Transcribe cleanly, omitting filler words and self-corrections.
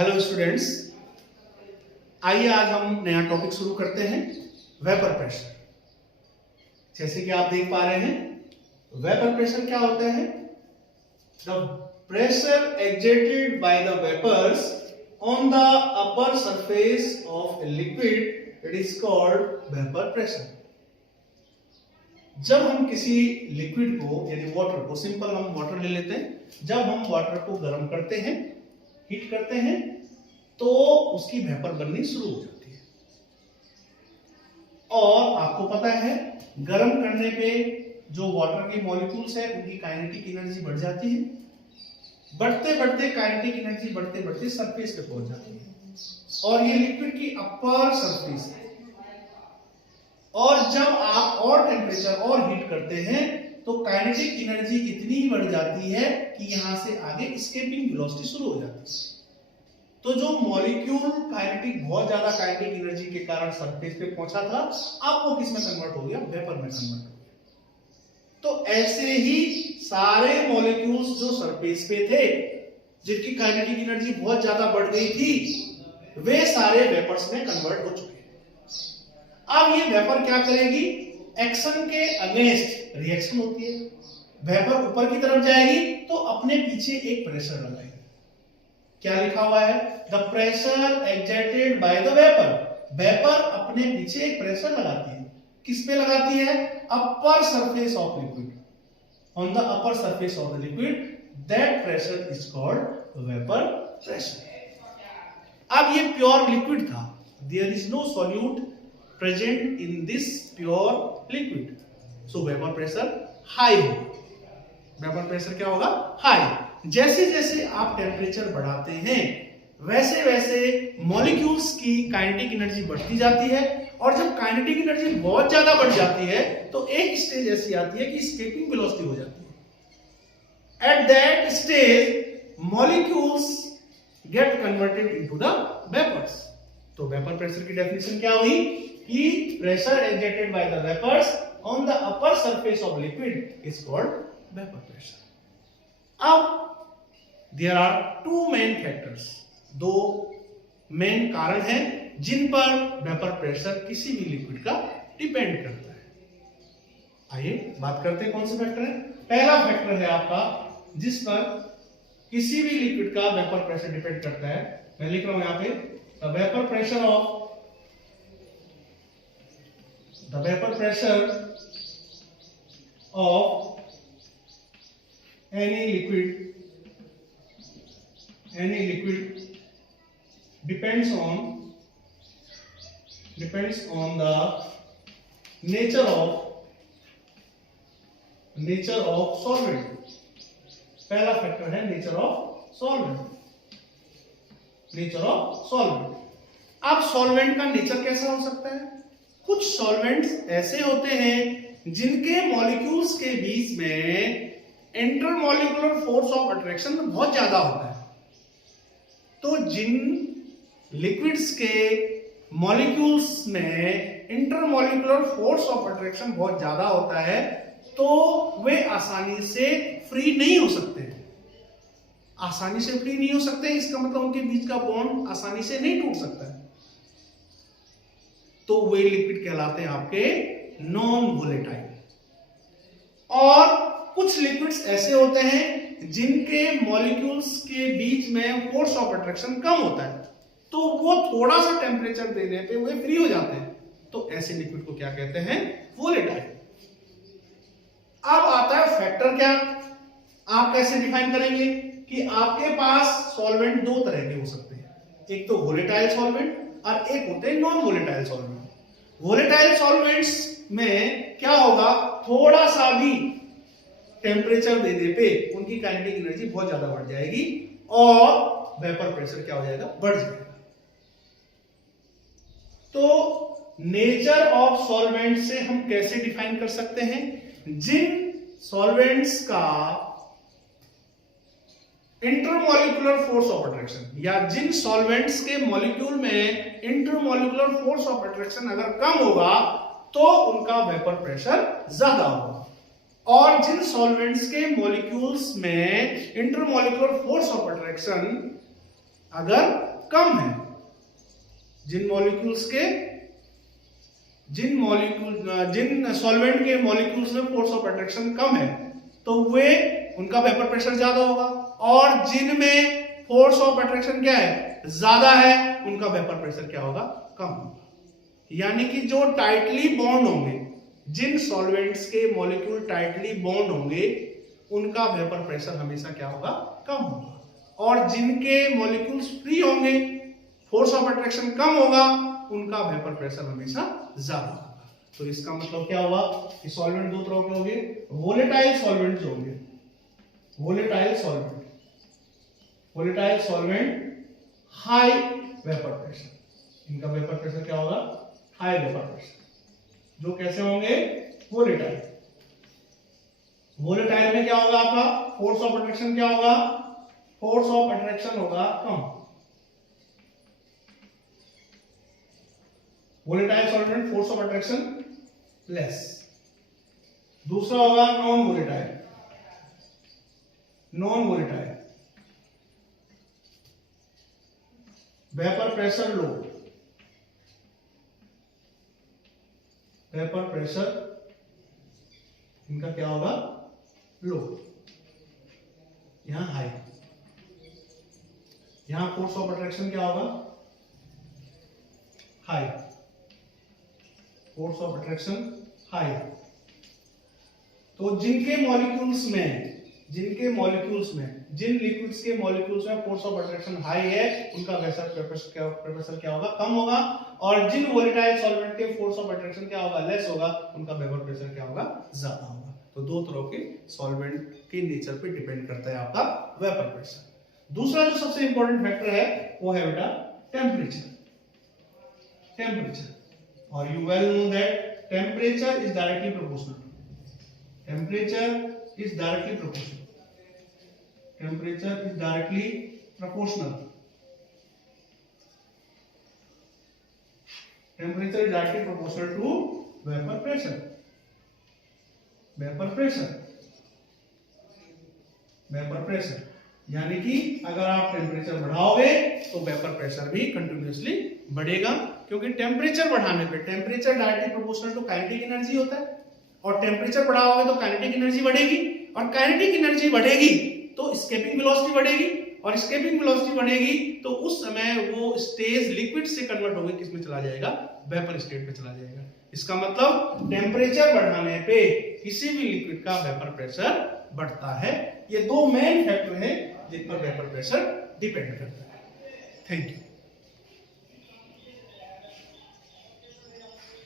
Hello students, आइए आज हम नया टॉपिक शुरू करते हैं, वेपर प्रेशर। जैसे कि आप देख पा रहे हैं, वेपर प्रेशर क्या होता है? The pressure exerted by the vapours on the upper surface of a liquid, it is called vapour pressure. जब हम किसी लिक्विड को यानी वाटर को, सिंपल हम वाटर ले लेते हैं, जब हम वाटर को गर्म करते हैं, हीट करते हैं, तो उसकी वेपर बननी शुरू हो जाती है। और आपको पता है, गर्म करने पे जो वाटर के मॉलिक्यूल्स है उनकी काइनेटिक एनर्जी बढ़ जाती है। बढ़ते बढ़ते काइनेटिक एनर्जी बढ़ते बढ़ते सरफेस पे पहुंच जाती है और ये लिक्विड की अपर सरफेस है। और जब आप और टेम्परेचर और हीट करते हैं तो काइनेटिक एनर्जी इतनी बढ़ जाती है कि यहां से आगे एस्केपिंग वेलोसिटी शुरू हो जाती है। तो जो मॉलिक्यूल काइनेटिक बहुत ज्यादा काइनेटिक एनर्जी के कारण सरफेस पे पहुंचा था, अब वो किस में कन्वर्ट हो गया? वेपर में कन्वर्ट हो गया। तो ऐसे ही सारे मॉलिक्यूल्स जो सरफेस पे थे, जिनकी काइनेटिक एनर्जी बहुत ज्यादा बढ़ गई थी, वे सारे वेपर्स में कन्वर्ट हो चुके हैं। अब ये वेपर क्या करेगी? एक्शन के अगेंस्ट रिएक्शन होती है। वेपर ऊपर की तरफ जाएगी तो अपने पीछे एक प्रेशर लगाएगी। क्या लिखा हुआ है? The pressure exerted by the vapour. Vapour अपने पीछे एक प्रेशर लगाती है। किस पे लगाती है? Upper surface of liquid. On the upper surface of the liquid, that pressure is called vapour pressure. अब ये प्योर लिक्विड था, there is no solute present in this pure liquid, so vapour pressure high होगा। Vapour pressure क्या होगा? High. जैसे जैसे आप temperature बढ़ाते हैं, वैसे वैसे मॉलिक्यूल्स की काइनेटिक एनर्जी बढ़ती जाती है। और जब काइनेटिक एनर्जी बहुत ज्यादा बढ़ जाती है तो एक स्टेज ऐसी आती है कि एस्केपिंग वेलोसिटी हो जाती है। At that stage molecules get converted into the vapours. तो वेपर प्रेशर की डेफिनेशन क्या हुई? कि pressure exerted by the vapours on the upper surface of liquid is called vapour pressure. अब there are two main factors, दो main कारण हैं जिन पर वेपर प्रेशर किसी भी लिक्विड का डिपेंड करता है। आइए बात करते हैं कौन से फैक्टर है। पहला फैक्टर है आपका जिस पर किसी भी लिक्विड का वेपर प्रेशर डिपेंड करता है, मैं लिख रहा हूं यहां पे, the vapour pressure of any liquid depends on the nature of solvent। पहला फैक्टर है नेचर ऑफ सॉल्वेंट। अब सॉल्वेंट का नेचर कैसा हो सकता है? कुछ सॉल्वेंट्स ऐसे होते हैं जिनके मॉलिक्यूल्स के बीच में इंटरमॉलिक्यूलर फोर्स ऑफ अट्रैक्शन बहुत ज्यादा होता है। तो जिन लिक्विड्स के मॉलिक्यूल्स में इंटरमॉलिक्यूलर फोर्स ऑफ अट्रैक्शन बहुत ज्यादा होता है, तो वे आसानी से फ्री नहीं हो सकते। इसका मतलब उनके बीच का बॉन्ड आसानी से नहीं टूट सकता है। तो वे लिक्विड कहलाते हैं आपके नॉन वोलेटाइल। और कुछ लिक्विड्स ऐसे होते हैं जिनके मॉलिक्यूल्स के बीच में फोर्स ऑफ अट्रैक्शन कम होता है, तो वो थोड़ा सा टेम्परेचर देने पे वे फ्री हो जाते हैं। तो ऐसे लिक्विड को क्या कहते हैं? वोलेटाइल। अब आता है फैक्टर। क्या आप कैसे डिफाइन करेंगे कि आपके पास सॉल्वेंट दो तरह के हो सकते हैं, एक तो वोलेटाइल सॉल्वेंट और एक होते हैं non volatile solvent. Volatile solvents में क्या होगा? थोड़ा सा भी टेम्परेचर देने पे उनकी काइनेटिक एनर्जी बहुत ज्यादा बढ़ जाएगी और वेपर प्रेशर क्या हो जाएगा? बढ़ जाएगा। तो नेचर ऑफ सॉल्वेंट से हम कैसे डिफाइन कर सकते हैं? जिन सॉल्वेंट्स का इंटरमॉलिक्यूलर फोर्स ऑफ अट्रैक्शन, या जिन सॉल्वेंट्स के मॉलिक्यूल में इंटरमॉलिक्यूलर फोर्स ऑफ अट्रैक्शन अगर कम होगा तो उनका वेपर प्रेशर ज्यादा होगा। और जिन सॉल्वेंट्स के मॉलिक्यूल्स में इंटरमॉलिक्यूलर फोर्स ऑफ अट्रैक्शन अगर कम है, जिन सॉल्वेंट के मॉलिक्यूल्स में फोर्स ऑफ अट्रैक्शन कम है तो वे उनका वेपर प्रेशर ज्यादा होगा, और जिनमें फोर्स ऑफ अट्रैक्शन क्या है, ज्यादा है, उनका वेपर प्रेशर क्या होगा, कम होगा। यानी कि जो टाइटली बॉन्ड होंगे, जिन सॉल्वेंट्स के मॉलिक्यूल टाइटली बॉन्ड होंगे, उनका वेपर प्रेशर हमेशा क्या होगा, कम होगा, और जिनके मॉलिक्यूल्स फ्री होंगे, फोर्स ऑफ अट्रैक्शन कम होगा, उनका वेपर प्रेशर हमेशा ज्यादा होगा। तो इसका मतलब क्या हुआ कि सॉल्वेंट दो तरह के होंगे, वोलेटाइल सॉल्वेंट जो होंगे, volatile solvent high vapour pressure, इनका वेपर प्रेशर क्या होगा, हाई वेपर प्रेशर। जो कैसे होंगे, वोलेटाइल में क्या होगा आपका, फोर्स ऑफ अट्रैक्शन क्या होगा, फोर्स ऑफ अट्रैक्शन होगा कम। Volatile solvent force of attraction less. दूसरा होगा non volatile, vapour pressure low, vapour pressure इनका क्या होगा, लो, यहां हाई। यहां फोर्स ऑफ अट्रैक्शन क्या होगा, high, force of attraction high. तो जिनके मॉलिक्यूल्स में जिन लिक्विड्स के मॉलिक्यूल्स में फोर्स ऑफ अट्रैक्शन हाई है, उनका वेपर प्रेशर क्या होगा, कम होगा, और जिन वोलेटाइल सॉल्वेंट के फोर्स ऑफ अट्रैक्शन क्या होगा, लेस होगा, उनका वेपर प्रेशर क्या होगा, ज्यादा होगा। तो दो तरह के सॉल्वेंट के नेचर पे डिपेंड करता है आपका वेपर प्रेशर। दूसरा जो सबसे इंपॉर्टेंट फैक्टर है वो है बेटा टेम्परेचर। और you well know that temperature is directly proportional. Temperature is directly proportional to vapor pressure. यानी कि अगर आप टेम्परेचर बढ़ाओगे तो वेपर प्रेशर भी कंटिन्यूअसली बढ़ेगा, क्योंकि टेम्परेचर बढ़ाने पे, temperature directly proportional to kinetic energy होता है, और टेम्परेचर बढ़ाओगे तो काइनेटिक एनर्जी बढ़ेगी, और काइनेटिक एनर्जी बढ़ेगी तो एस्केपिंग वेलोसिटी बढ़ेगी, और एस्केपिंग वेलोसिटी बढ़ेगी तो उस समय वो स्टेज लिक्विड से कन्वर्ट होकर किसमें चला जाएगा, वेपर स्टेट में चला जाएगा। इसका मतलब टेम्परेचर बढ़ाने पे किसी भी लिक्विड का वेपर प्रेशर बढ़ता है। ये दो मेन फैक्टर हैं जिन पर वेपर प्रेशर डिपेंड करता है। Thank you.